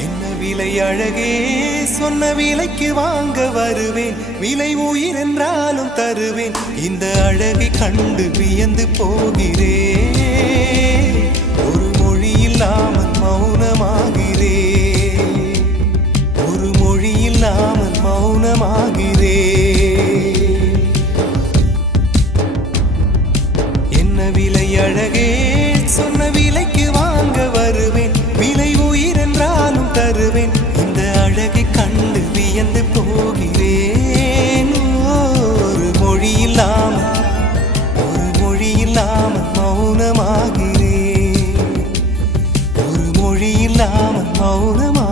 என்ன விலை அழகே, சொன்ன விலைக்கு வாங்க வருவேன். விலை உயிர் என்றாலும் தருவேன். இந்த அழகை கண்டு வியந்து போகிறேன். ஒரு மொழி இல்லாமல் மௌனமாகிறேன். ஒரு மொழி இல்லாமல் மௌனமாகிறேன். என்ன விலை அழகே, சொன்ன விலைக்கு வாங்க வருவேன். விலை உயிர் என்றாலும் தருவேன். இந்த அழகை கண்டு வியந்து போகிறேன். ஒரு மொழி இல்லாமல் மௌனமாகிறேன். ஒரு மொழி இல்லாமல் மௌனமாக